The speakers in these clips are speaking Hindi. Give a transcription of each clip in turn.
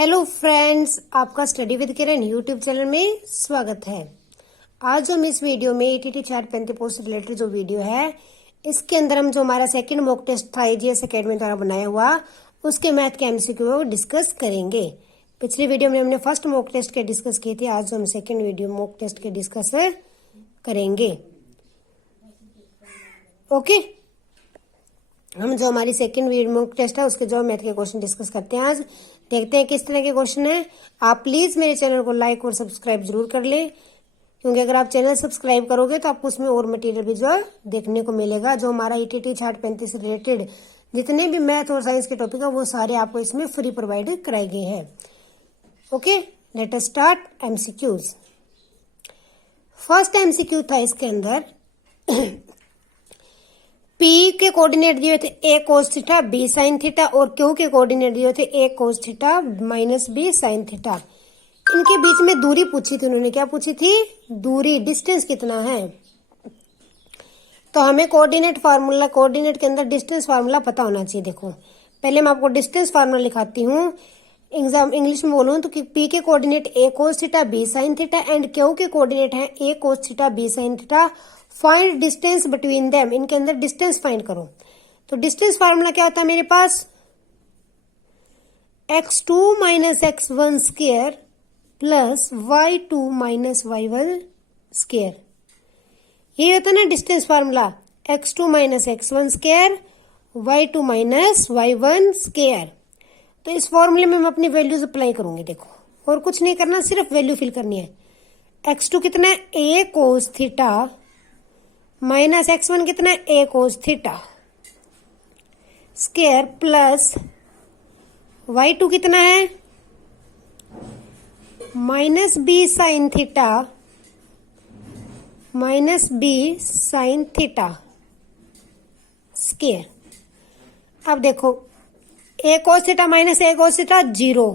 हेलो फ्रेंड्स, आपका study with Kiran YouTube channel में स्वागत है। आज हम इस वीडियो में ईटीटी 435 से रिलेटेड जो वीडियो है, इसके अंदर हम जो हमारा सेकंड मॉक टेस्ट था एजीएस एकेडमी द्वारा बनाया हुआ, उसके मैथ के एमसीक्यू डिस्कस करेंगे। पिछली वीडियो में हमने फर्स्ट मॉक टेस्ट के डिस्कस किए थे, आज हम सेकेंड वीडियो मॉक टेस्ट के डिस्कस करेंगे। ओके, हम जो हमारी सेकंड मॉक टेस्ट है उसके जो मैथ के क्वेश्चन डिस्कस करते हैं। आज देखते हैं किस तरह के क्वेश्चन है। आप प्लीज मेरे चैनल को लाइक और सब्सक्राइब जरूर कर लें, क्योंकि अगर आप चैनल सब्सक्राइब करोगे तो आपको उसमें और मटेरियल भी जो देखने को मिलेगा। जो हमारा ईटीटी 435 से रिलेटेड जितने भी मैथ और साइंस के टॉपिक है वो सारे आपको इसमें फ्री प्रोवाइड कराए गए हैं। Okay, let us start MCQs. First MCQ था इसके अंदर पी के कोऑर्डिनेट दिए थे A cos theta B sine theta, और क्यू के कोऑर्डिनेट दिए थे A cos theta minus B sine theta. इनके बीच में दूरी पूछी थी उन्होंने। क्या पूछी थी? दूरी, डिस्टेंस कितना है। तो हमें कोऑर्डिनेट के अंदर डिस्टेंस फार्मूला पता होना चाहिए। देखो, पहले मैं आपको डिस्टेंस फार्मूला लिखाती हूँ। एग्जाम इंग्लिश में बोलूँ तो कि पी के coordinate A cos theta B sine theta and Q के कोऑर्डिनेट है A cos theta B sine theta. Find distance between them, इनके अंदर डिस्टेंस फाइंड करो। तो डिस्टेंस फार्मूला क्या होता है मेरे पास? x2 minus x1 square plus y2 minus y1 square. ये होता है ना distance formula, x2 minus x1 square y2 minus y1 square. तो इस फॉर्मूले में मैं अपनी वैल्यूज अप्लाई करूंगी। देखो, और कुछ नहीं करना, सिर्फ वैल्यू फिल करनी है। x2 कितना है? a cos theta minus x1 कितना है? a cos theta square plus y2 कितना है? Minus B sine theta minus B sine theta square. अब देखो, a cos theta minus a cos theta 0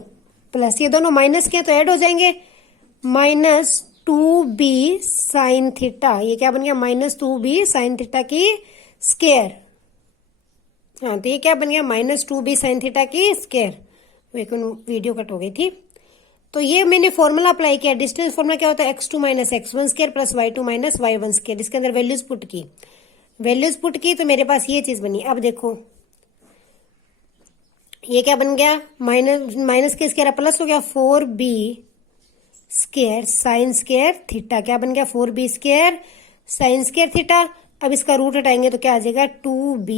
plus ये दोनों माइनस के तो ऐड हो जाएंगे, माइनस 2b साइन थीटा। ये क्या बन गया? माइनस 2b साइन थीटा की स्क्वायर। हाँ, तो ये क्या बन गया? माइनस 2b साइन थीटा की स्क्वायर। वीडियो कट हो गई थी। तो ये मैंने फॉर्मूला अप्लाई किया। डिस्टेंस फॉर्मूला क्या होता है? x2 minus x1 square plus y2 minus y1 square. इसके अंदर वैल्यूज पुट की तो मेरे पास ये चीज बनी। अब देखो, ये क्या बन गया? माइनस के स्क्वायर प्लस हो गया 4b square sine square theta. क्या बन गया? 4b square sine square theta. अब इसका रूट हटाएंगे तो क्या आ जाएगा? 2b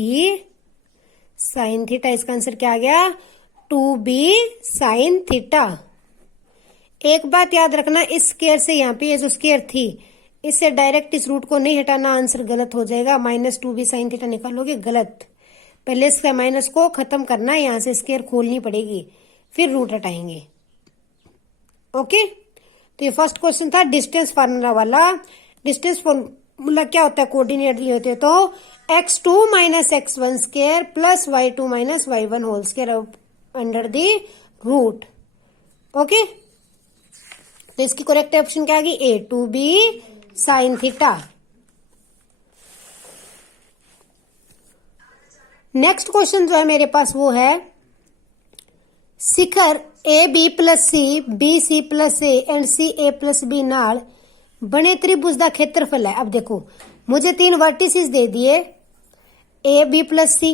sine theta. इसका आंसर क्या आ गया? 2b sine theta. एक बात याद रखना, इस स्क्वायर से यहाँ पे ये जो स्क्वायर थी इससे डायरेक्ट इस रूट को नहीं हटाना, आंसर गलत हो जाएगा। माइनस 2b साइन थीटा निकालोगे गलत। पहले इसका माइनस को खत्म करना है, यहाँ से स्क्वायर खोलनी पड़ेगी, फिर रूट हटाएंगे। ओके, तो ये फर्स्ट क्वेश्चन था डिस्टेंस फार्मूला वाला। डिस्टेंस फार्मूला क्या होता है? कोऑर्डिनेट लिए होते हैं तो x2 minus x1 square plus y2 minus y1 whole square under the root. Okay, तो इसकी करेक्ट ऑप्शन क्या आ गई? A 2b sine theta. Next question जो है मेरे पास वो है शिखर A B plus C B C plus A and C A plus B नाल बने त्रिभुज का क्षेत्रफल है। अब देखो, मुझे 3 वर्टिसेस दे दिए, ए बी प्लस सी,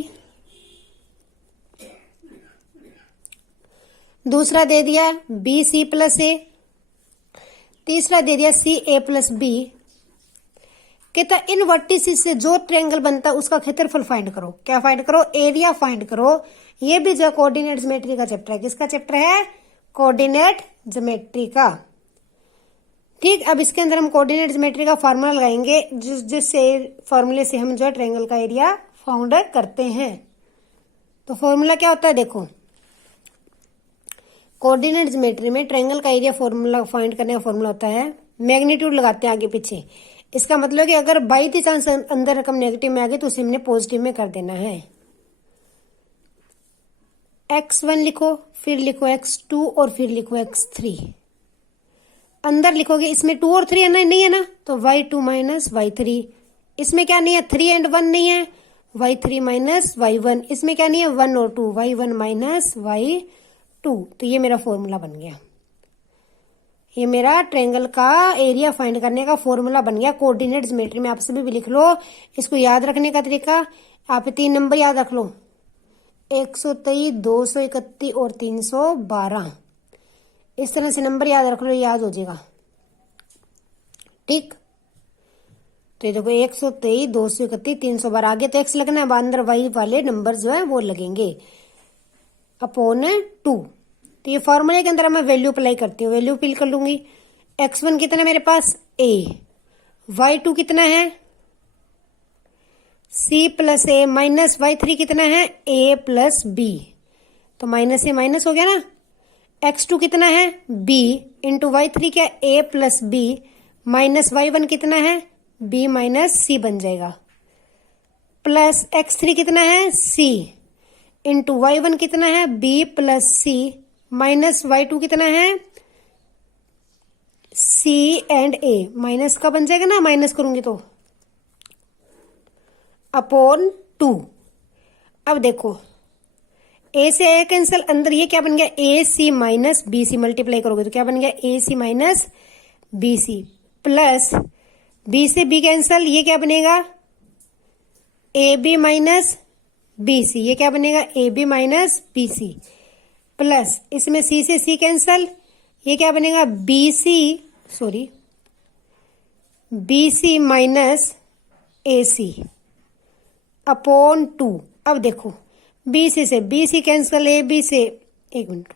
दूसरा दे दिया बी सी प्लस ए, तीसरा दे दिया सी ए प्लस बी। कहता इन वर्टिसेस से जो ट्रायंगल बनता है उसका क्षेत्रफल फाइंड करो। क्या फाइंड करो? एरिया फाइंड करो। ये भी जो कोऑर्डिनेट ज्योमेट्री का चैप्टर है। किसका चैप्टर है? कोऑर्डिनेट ज्योमेट्री का। ठीक, अब इसके अंदर हम कोऑर्डिनेट ज्योमेट्री का फार्मूला लगाएंगे, जिससे फार्मूले से हम जो है ट्रायंगल का एरिया फाउंड करते हैं। तो फार्मूला क्या होता है? देखो, कोऑर्डिनेट ज्योमेट्री में ट्रायंगल का एरिया फॉर्मूला फाइंड करने का फॉर्मूला होता है, मैग्नीट्यूड लगाते हैं आगे पीछे। इसका मतलब कि अगर बाई द चांस अंदर रकम नेगेटिव में आ गई तो उसे हमने पॉजिटिव में कर देना है। x1 लिखो, फिर लिखो x2 और फिर लिखो x3। अंदर लिखोगे, इसमें 2 और 3 है ना? नहीं है ना, तो y2 माइनस y3। इसमें क्या नहीं है? 3 एंड 1 नहीं है, y3 माइनस y1। इसमें क्या नहीं है? 1 और 2, y1 माइनस y 2। तो ये मेरा फॉर्मूला बन गया, ये मेरा ट्रायंगल का एरिया फाइंड करने का फॉर्मूला बन गया। कोऑर्डिनेट ज्योमेट्री में आप सभी भी लिख लो। इसको याद रखने का तरीका, आप 3 नंबर याद रख लो, 123, 231 और 312। इस तरह से नंबर याद रख लो, याद हो जाएगा। ठीक, तो ये देखो 123, 231, 312। आगे तो एक्स लगना है, अंदर वाई वाले नंबर जो है वो लगेंगे अपॉन 2। तो ये फॉर्मूले के अंदर मैं वैल्यू अप्लाई करती हूँ, वैल्यू फिल कर लूंगी। x1 कितना है मेरे पास a, y2 कितना है c plus a, minus y3 कितना है a प्लस b। तो माइनस a माइनस हो गया ना। x2 कितना है b इंटू y3 क्या a plus b, minus y1 कितना है b माइनस c बन जाएगा। प्लस x3 कितना है c इंटू y1 कितना है b plus c, minus y2 कितना है c एंड a, माइनस का बन जाएगा ना, माइनस करूंगी तो, अपॉन 2। अब देखो a से a कैंसिल, अंदर ये क्या बन गया A C minus B C, multiply करोगे तो क्या बन गया A C minus B C, plus B से बी कैंसिल, ये क्या बनेगा A B minus B C, ये क्या बनेगा A B minus B C, plus इसमें सी से सी कैंसल, ये क्या बनेगा B C minus A C upon 2। अब देखो बी सी से B C cancel, A B से, एक मिनट,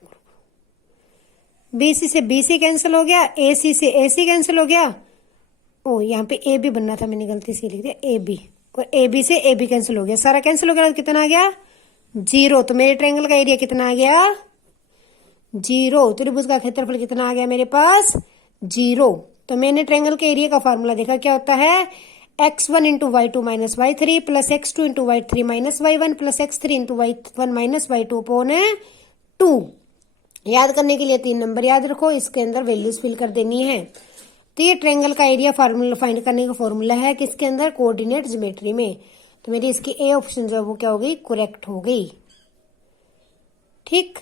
बी सी से बी सी कैंसिल हो गया, ए सी से ए सी कैंसिल हो गया। ओ यहाँ पे ए बी बनना था, मैंने गलती से लिख दिया ए बी, और ए बी से ए बी कैंसिल हो गया, सारा कैंसिल हो गया। तो कितना आ गया 0। तो मेरे ट्रायंगल का एरिया कितना आ गया 0। त्रिभुज का क्षेत्रफल कितना आ गया मेरे पास 0। तो मैंने ट्रायंगल के एरिया का फॉर्मूला देखा, क्या होता है x1 into y2 minus y3 plus x2 into y3 minus y1 plus x3 into y1 minus y2 upon 2। याद करने के लिए 3 नंबर याद रखो, इसके अंदर वैल्यूज फिल कर देनी है। तो ये ट्रायंगल का एरिया फॉर्मूला फाइंड करने का फॉर्मूला है किसके अंदर, कोऑर्डिनेट ज्योमेट्री में। तो मेरी इसकी ए ऑप्शन जो है वो क्या हो गई, करेक्ट हो गई। ठीक,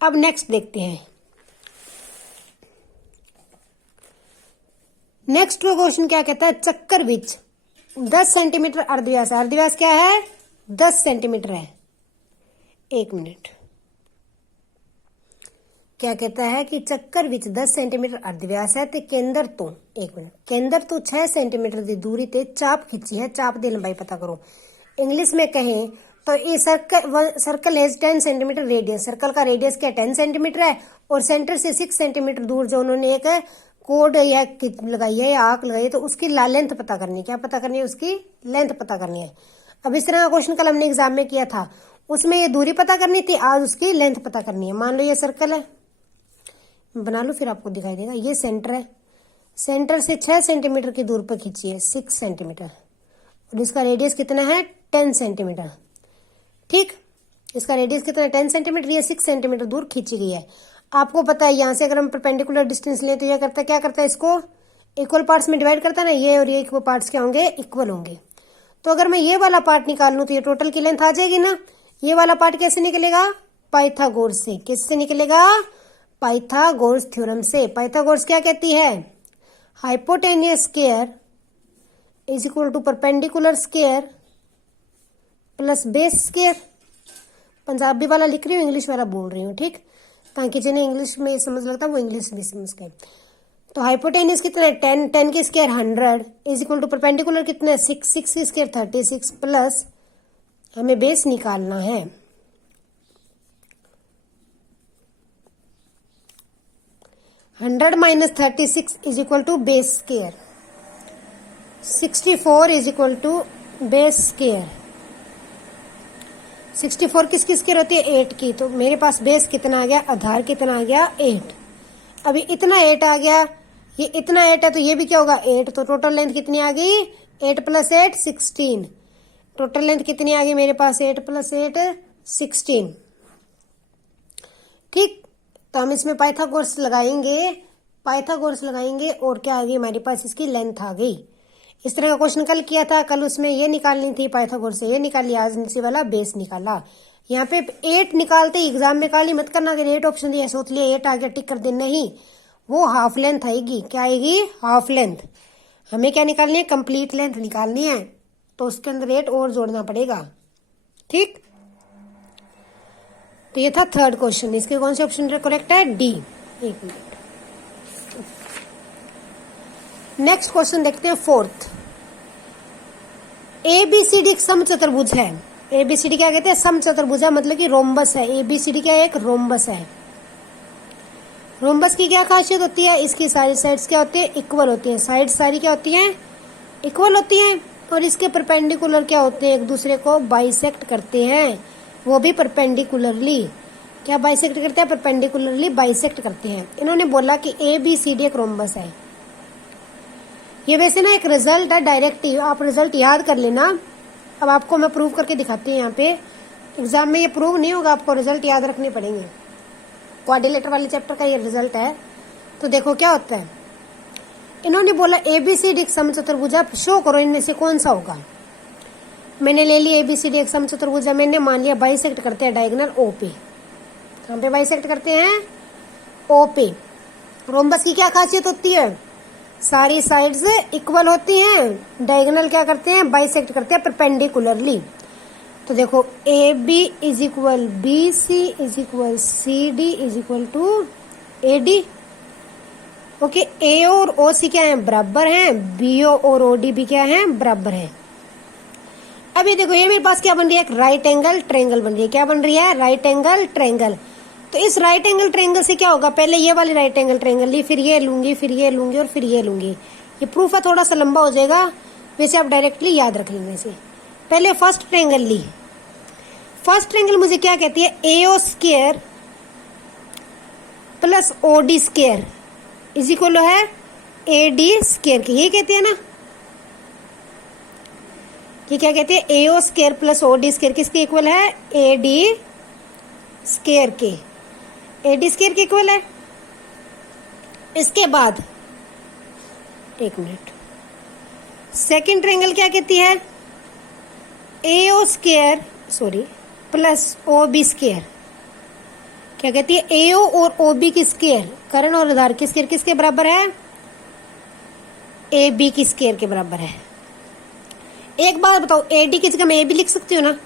अब नेक्स्ट देखते हैं। नेक्स्ट क्वेश्चन क्या कहता है, चक्कर विच 10 सेंटीमीटर अर्धव्यास है। अर्धव्यास क्या है 10 सेंटीमीटर है। एक मिनट, क्या कहता है कि चक्कर विच 10 सेंटीमीटर अर्धव्यास है, तो केंद्र तो, एक मिनट, केंद्र तो 6 सेंटीमीटर की दूरी ते चाप खिंची है, चाप दी लंबाई पता करो। इंग्लिश में कहें तो ये circle has 10 centimetre radius, circle का रेडियस क्या 10 सेंटीमीटर है, और सेंटर से 6 सेंटीमीटर दूर जो उन्होंने एक कोड या लगाई है या आर्क लगाई है, तो उसकी लेंथ पता करनी है। क्या पता करनी है, उसकी लेंथ पता करनी है। अब इस तरह का क्वेश्चन कल हमने एग्जाम में किया था, उसमें ये दूरी पता करनी थी, आज उसकी लेंथ पता करनी है। मान लो ये सर्कल है, बना लो फिर आपको दिखाई देगा। ये सेंटर है, सेंटर से 6 सेंटीमीटर की दूर पर खींची है 6 सेंटीमीटर, और इसका रेडियस कितना है 10 सेंटीमीटर। ठीक, इसका रेडियस कितना है 10 सेंटीमीटर, ये 6 सेंटीमीटर दूर खींची गई है। आपको पता है यहाँ से अगर हम परपेंडिकुलर डिस्टेंस लें तो यह करता है, क्या करता है, इसको इक्वल पार्ट्स में डिवाइड करता है ना, ये और ये इक्वल पार्ट्स क्या होंगे, इक्वल होंगे। तो अगर मैं ये वाला पार्ट निकाल लूं तो ये टोटल की लेंथ आ जाएगी ना। ये वाला पार्ट कैसे निकलेगा, पाइथागोरस से। किससे निकलेगा, पाइथागोरस थ्योरम से। पाइथागोरस क्या कहती है, hypotenuse square is equal to perpendicular square plus base square. Punjabi वाला लिख रही हूँ, इंग्लिश वाला बोल रही हूँ, ठीक, ताकि जिन्हें इंग्लिश में समझ लगता है वो इंग्लिश भी समझ गए। तो हाइपोटेनियस कितना है 10, 10 की square 100 is equal to perpendicular कितना है 6, 6 की स्क्वायर 36 प्लस हमें बेस निकालना है 100 माइनस 36 is equal to base square, 64 is equal to base square. 64 किसकी स्क्वायर होती है 8 की। तो मेरे पास बेस कितना आ गया, आधार कितना आ गया 8। अभी इतना 8 आ गया, ये इतना 8 है तो ये भी क्या होगा 8। तो टोटल लेंथ कितनी आ गई 8 प्लस 8 16। टोटल लेंथ कितनी आ गई मेरे पास 8 प्लस 8 16। ठीक, तो हम इसमें पाइथागोरस लगाएंगे, पाइथागोरस लगाएंगे और क्या आ गई हमारे पास इसकी लेंथ आ गई। इस तरह का क्वेश्चन कल किया था, कल उसमें ये निकालनी थी पाइथागोरस से, ये निकाली, आज नीचे वाला बेस निकाला। यहाँ पे 8 निकालते ही एग्जाम में काली मत करना, अगर 8 ऑप्शन दिया सोच लिया 8 आ गया टिक कर दे, नहीं, वो हाफ लेंथ आएगी। क्या आएगी? Half length. हमें क्या निकालनी है? कंप्लीट लेंथ निकालनी है, तो उसके अंदर 8 और जोड़ना पड़ेगा। ठीक, तो ये था थर्ड क्वेश्चन। इसके कौन से ऑप्शन करेक्ट है? डी। एक मिनट, नेक्स्ट क्वेश्चन देखते हैं फोर्थ। एबीसीडी एक समचतुर्भुज है। एबीसीडी क्या कहते हैं? समचतुर्भुज है, मतलब कि रोम्बस है। एबीसीडी क्या है? एक रोम्बस है। रोम्बस की क्या खासियत होती है? इसकी सारी साइड्स क्या होती है? इक्वल होती हैं। साइड्स सारी क्या होती हैं? इक्वल होती हैं। और इसके परपेंडिकुलर क्या होते हैं? एक दूसरे को बाइसेक्ट करते हैं, वो भी परपेंडिकुलरली। क्या बाइसेक्ट करते हैं? परपेंडिकुलरली बाइसेक्ट करते हैं। इन्होंने बोला कि एबीसीडी एक रोम्बस है। ये वैसे ना एक रिजल्ट है डायरेक्ट, आप रिजल्ट याद कर लेना। अब आपको मैं प्रूव करके दिखाती हूँ। यहाँ पे एग्जाम में ये प्रूव नहीं होगा, आपको रिजल्ट याद रखने पड़ेंगे। क्वाड्रिलेटर वाले चैप्टर का ये रिजल्ट है। तो देखो क्या होता है, इन्होंने बोला एबीसीडी एक समचतुर्भुज, शो करो इनमें से कौन सा होगा। मैंने ले लिया एबीसीडी एक समचतुर्भुज, मैंने मान लिया बाइसेक्ट करते हैं डायगोनल ओपी। कहाँ पे बाइसेक्ट करते हैं? ओपी। रोम्बस की क्या खासियत होती है? सारी साइड्स इक्वल होती हैं, डायगोनल क्या करते हैं? बाइसेक्ट करते हैं परपेंडिकुलरली। तो देखो A B is equal B C is equal C D is equal to A D. Okay, A और ओ सी क्या है? बराबर हैं। बी ओ और ओ डी भी क्या है? बराबर है। अभी देखो ये मेरे पास क्या बन रही है? एक राइट एंगल ट्रायंगल बन रही है। क्या बन रही है? Right angle triangle. तो इस राइट एंगल ट्रायंगल से क्या होगा? पहले ये वाली राइट एंगल ट्रायंगल ली, फिर ये लूंगी, फिर ये लूंगी और फिर ये लूंगी। ये प्रूफ है, थोड़ा सा लंबा हो जाएगा, वैसे आप डायरेक्टली याद रख लेंगे इसे। पहले फर्स्ट ट्रायंगल ली। फर्स्ट ट्रायंगल मुझे क्या कहती है? AO square plus O D square is equal है ए डी स्क्वायर की। ये कहती है ना, ये क्या कहती है? AO square plus O D square किसके इक्वल है? ए डी स्क्वायर के। ए डी स्क्वायर के इक्वल है। इसके बाद एक मिनट, सेकेंड ट्रायंगल क्या कहती है? AO square sorry plus O B square. क्या कहती है? एओ और ओ बी की स्क्वायर, कर्ण और आधार की स्क्वायर किसके बराबर है? ए बी की स्क्वायर के बराबर है। एक बात बताओ, ए डी की जगह मैं ए बी लिख सकती हूँ ना?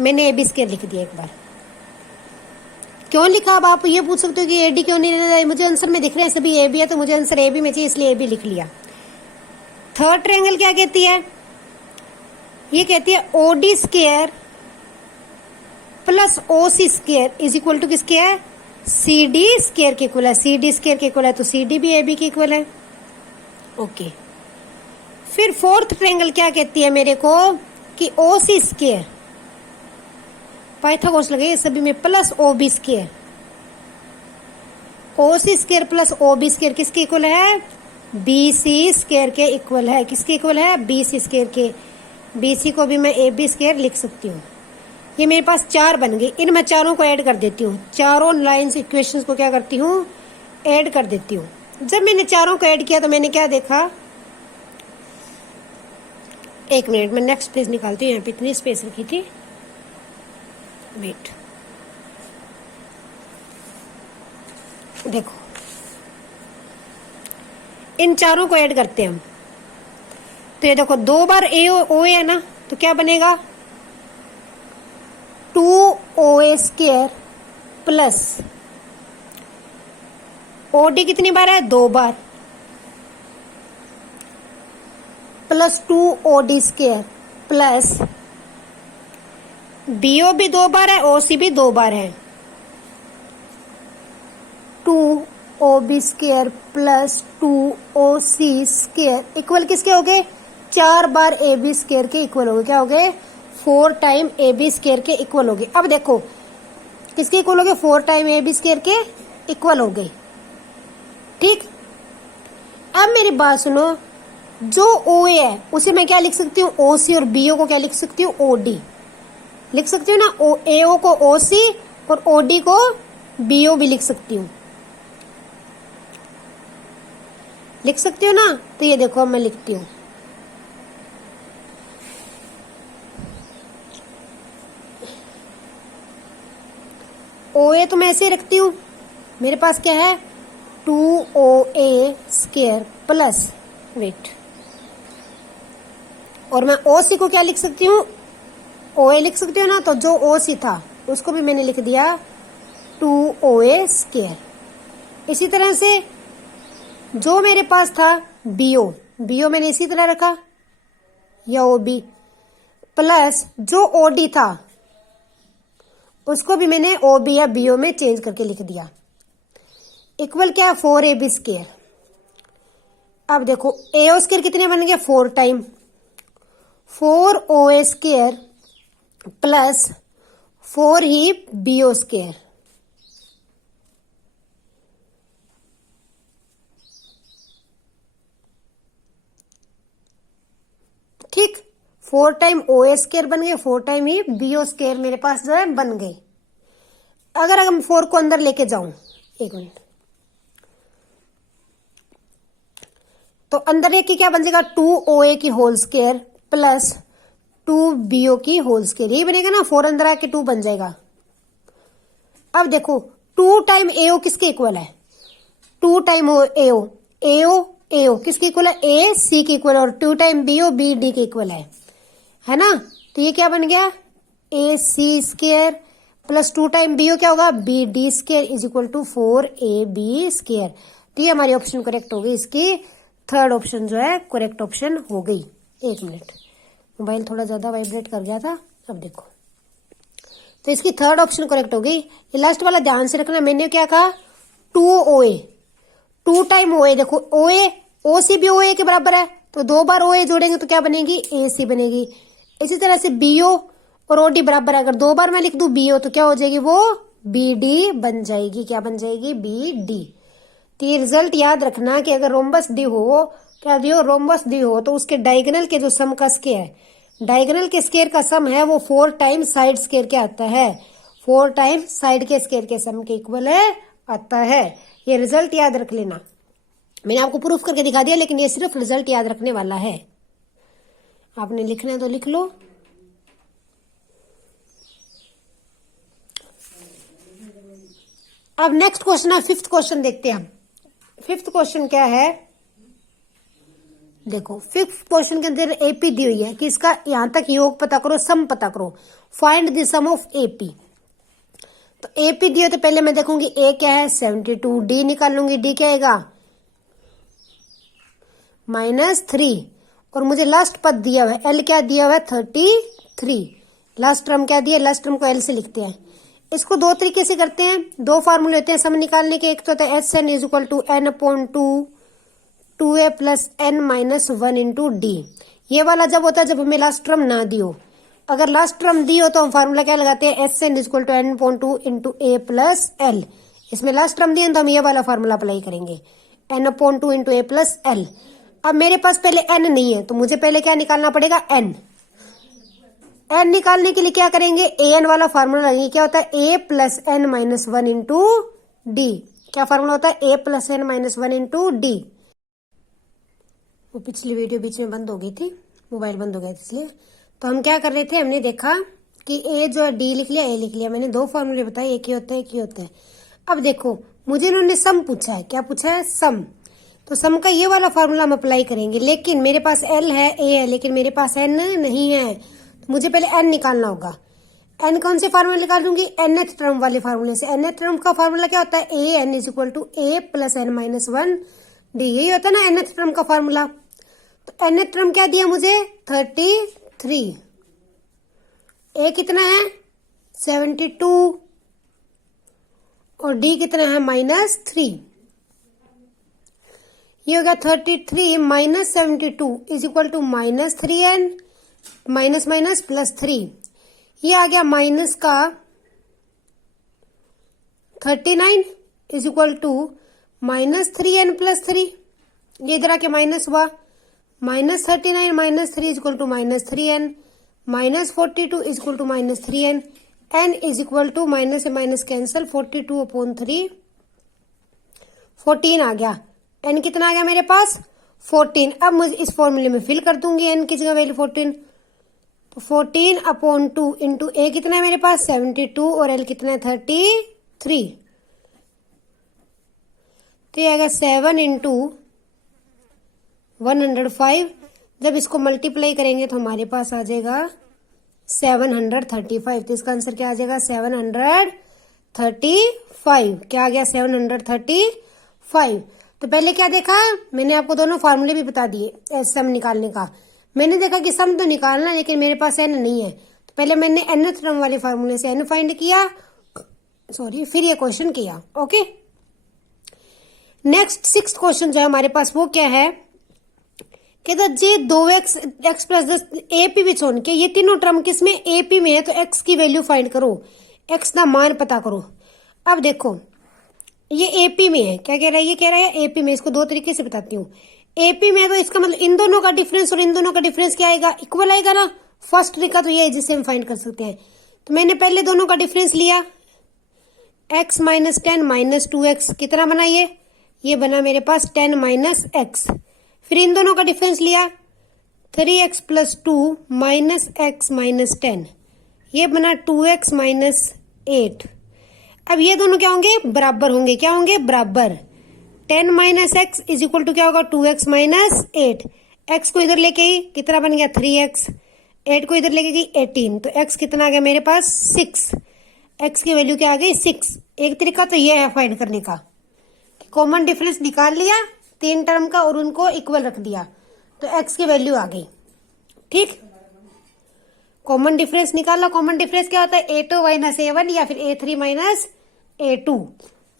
मैंने ए बी स्क्वायर लिख दिया। एक बार क्यों लिखा? अब आप ये पूछ सकते हो कि ए डी क्यों नहीं? मुझे आंसर में दिख रहे हैं सभी ए बी है, तो मुझे आंसर ए बी में चाहिए, इसलिए ए बी लिख लिया। थर्ड ट्रायंगल क्या कहती है? ये कहती है O D square plus O C square is equal to किसके है? सी डी स्क्वायर के इक्वल है। सी डी स्क्वायर के इक्वल है, तो सी डी भी ए बी के इक्वल है। ओके, फिर फोर्थ ट्रायंगल क्या कहती है मेरे को? कि ओ सी स्क्वायर, पाइथागोरस लगे सभी में, plus O B square. O C square plus O B square किसके इक्वल है? बी सी स्क्वायर के इक्वल है। किसके इक्वल है? बी सी स्क्वायर के। बी सी को भी मैं ए बी स्क्वायर लिख सकती हूँ। ये मेरे पास 4 बन गई। इन मैं चारों को ऐड कर देती हूँ। चारों लाइन्स इक्वेशंस को क्या करती हूँ? ऐड कर देती हूँ। जब मैंने चारों को ऐड किया तो मैंने क्या देखा? एक मिनट, मैं नेक्स्ट पेज निकालती हूँ। यहाँ पे इतनी स्पेस रखी थी, वेट, देखो इन चारों को ऐड करते हैं हम। तो ये देखो 2 बार ए ओ है ना, तो क्या बनेगा? 2OA स्क्वायर प्लस OD कितनी बार है? 2 बार, plus 2OD square plus BO भी 2 बार है, OC भी 2 बार है। 2OB square plus 2OC square equal किसके हो गए? 4 बार AB स्क्वायर के इक्वल हो गए। क्या हो गए? 4 टाइम AB स्क्वायर के इक्वल हो गए। अब देखो किसके इक्वल हो गए? 4 टाइम AB स्क्वायर के इक्वल हो गए। ठीक, अब मेरी बात सुनो, जो OA है उसे मैं क्या लिख सकती हूँ? OC, और BO को क्या लिख सकती हूँ? OD लिख सकती हूँ ना। AO को OC और OD को BO भी लिख सकती हूँ। लिख सकती हो ना? तो ये देखो मैं लिखती हूँ, OA तो मैं ऐसे ही रखती हूँ। मेरे पास क्या है, 2OA स्क्वायर प्लस वेट, और मैं OC को क्या लिख सकती हूँ, OA लिख सकती हूँ ना? तो जो OC था उसको भी मैंने लिख दिया 2OA स्क्वायर। इसी तरह से जो मेरे पास था BO मैंने इसी तरह रखा, या OB, प्लस जो OD था उसको भी मैंने OB या BO में चेंज करके लिख दिया, इक्वल क्या, 4AB स्क्वायर। अब देखो AO स्क्वायर कितने बन गए, 4 टाइम 4OA स्क्वायर प्लस 4 ही BO स्क्वायर। ठीक, 4 टाइम OA स्क्वायर बन गए, 4 टाइम ही BO स्क्वायर मेरे पास जो है बन गए। अगर हम 4 को अंदर लेके जाऊं, एक मिनट, तो अंदर लेके क्या बन जाएगा, 2OA की होल स्क्वायर प्लस 2BO की होल स्क्वायर, यही बनेगा ना, 4 अंदर आके 2 बन जाएगा। अब देखो 2 टाइम AO किसके इक्वल है, 2 टाइम AO किसके इक्वल है, AC के इक्वल, और 2 टाइम BO BD के इक्वल है ना? तो ये क्या बन गया, AC square plus 2 time BO क्या होगा, BD square is equal to 4AB square. तो ये हमारी ऑप्शन करेक्ट हो गई, इसकी थर्ड ऑप्शन जो है करेक्ट ऑप्शन हो गई। एक मिनट, मोबाइल थोड़ा ज्यादा वाइब्रेट कर गया था, अब देखो, तो इसकी थर्ड ऑप्शन करेक्ट हो गई। ये लास्ट वाला ध्यान से रखना, मैंने क्या कहा, 2OA, 2 टाइम OA, देखो OA OC भी OA के बराबर है, तो 2 बार OA जोड़ेंगे तो क्या बनेगी, AC बनेगी। इसी तरह से BO और OD बराबर है, अगर 2 बार मैं लिख दूं BO तो क्या हो जाएगी, वो BD बन जाएगी। क्या बन जाएगी, BD। तो ये रिजल्ट याद रखना कि अगर रोम्बस डी हो, क्या दियो, रोम्बस डी हो, तो उसके डायगोनल के जो सम का स्क्वायर है, डायगोनल के स्क्वायर का सम है वो 4 टाइम साइड स्क्वायर क्या आता है, 4 टाइम साइड के स्क्वायर के सम के इक्वल है आता है। ये रिजल्ट याद रख लेना, मैंने आपको प्रूफ करके दिखा दिया, लेकिन ये सिर्फ रिजल्ट याद रखने वाला है। आपने लिखना है तो लिख लो। अब नेक्स्ट क्वेश्चन है, 5th क्वेश्चन देखते हैं हम। 5th क्वेश्चन क्या है, देखो 5th क्वेश्चन के अंदर AP दी हुई है कि इसका यहां तक योग पता करो, सम पता करो, find the sum of AP। तो AP दियो तो पहले मैं देखूंगी A क्या है, 72, D निकाल लूंगी, D क्या आएगा, -3, और मुझे लास्ट पद दिया हुआ है, L क्या दिया हुआ है, 33, लास्ट टर्म क्या दिया, लास्ट टर्म को L से लिखते हैं। इसको 2 तरीके से करते हैं, 2 फार्मूले होते हैं सम निकालने के, एक तो होता है SN is equal to N/2 2A plus N minus 1 into D। ये वाला जब होता है जब हमें लास्ट टर्म ना दी हो, अगर लास्ट टर्म दी हो तो हम फार्मूला क्या लगाते हैं, SN is equal to N/2 into A plus L। इसमें लास्ट टर्म दिए तो हम ये वाला फार्मूला अप्लाई करेंगे, N/2 into A plus L। अब मेरे पास पहले N नहीं है, तो मुझे पहले क्या निकालना पड़ेगा, N निकालने के लिए क्या करेंगे, AN वाला फार्मूला लगेगा, क्या होता है, A plus N minus 1 into D। क्या फार्मूला होता है, A plus N minus 1 into D। वो पिछली वीडियो बीच में बंद हो गई थी, मोबाइल बंद हो गया था इसलिए। तो हम क्या कर रहे थे, हमने देखा कि A जो है D लिख लिया, A लिख लिया, मैंने 2 फार्मूले बताए, एक ही होता है, एक ही होता है। अब देखो मुझे इन्होंने सम पूछा है, क्या पूछा है, सम, तो सम का ये वाला फार्मूला हम अप्लाई करेंगे, लेकिन मेरे पास L है, A है, लेकिन मेरे पास N नहीं है, तो मुझे पहले N निकालना होगा। N कौन से फार्मूले निकाल दूंगी, nth टर्म वाले फार्मूले से। nth टर्म का फार्मूला क्या होता है, AN is equal to A plus N minus 1 D, यही होता है ना nth टर्म का फार्मूला। तो nth टर्म क्या दिया मुझे, 33, A कितना है, 72, और D कितना है, -3। ये हो गया 33 minus 72 is equal to -3N, minus minus plus 3, ये आ गया माइनस का 39 is equal to -3N plus 3, ये इधर आके माइनस हुआ, -39 minus 3 is equal to -3N, -42 is equal to -3N, N is equal to minus से माइनस कैंसिल, 42/3, 14 आ गया। n कितना आ गया मेरे पास 14। अब मुझे इस फॉर्मूले में फिल कर दूंगी n की जगह वैल्यू 14, तो 14/2 इंटू a कितना है मेरे पास 72 और l कितना है 33, तो ये आएगा 7 इंटू 105। जब इसको मल्टीप्लाई करेंगे तो हमारे पास आ जाएगा 735। तो इसका आंसर क्या आ जाएगा 735। क्या आ गया 735। तो पहले क्या देखा मैंने, आपको दोनों फार्मूले भी बता दिए सम निकालने का। मैंने देखा कि सम तो निकालना है लेकिन मेरे पास n नहीं है, तो पहले मैंने nth टर्म वाले फार्मूले से n फाइंड किया, फिर ये क्वेश्चन किया। ओके, नेक्स्ट 6th क्वेश्चन जो है हमारे पास वो क्या है, कहता जे 2x x प्लस 10 एपी विच होने के, ये तीनों टर्म किसमें एपी में है, तो x की वैल्यू फाइंड करो, x का मान पता करो। अब देखो ये एपी में है, क्या कह रहा है, ये कह रहा है एपी में। इसको दो तरीके से बताती हूँ। एपी में है तो इसका मतलब इन दोनों का डिफरेंस और इन दोनों का डिफरेंस क्या आएगा, इक्वल आएगा ना। फर्स्ट तरीका तो ये है जिससे हम फाइंड कर सकते हैं। तो मैंने पहले दोनों का डिफरेंस लिया, x माइनस 10 माइनस 2x कितना बना, ये बना मेरे पास 10 माइनस x। फिर इन दोनों का डिफरेंस लिया 3x plus 2 minus x minus 10, ये बना 2x माइनस 8। अब ये दोनों क्या होंगे, बराबर होंगे। क्या होंगे, बराबर। 10 minus x is equal to क्या होगा 2x माइनस 8। x को इधर लेके आई कितना बन गया 3x, 8 को इधर लेके गई 18, तो x कितना आ गया मेरे पास 6। x की वैल्यू क्या आ गई 6। एक तरीका तो ये है फाइंड करने का, कॉमन डिफरेंस निकाल लिया तीन टर्म का और उनको इक्वल रख दिया, तो x की वैल्यू आ गई। ठीक, कॉमन डिफरेंस निकाला। कॉमन डिफरेंस क्या होता है, a2 माइनस a1 या फिर a3 माइनस a2।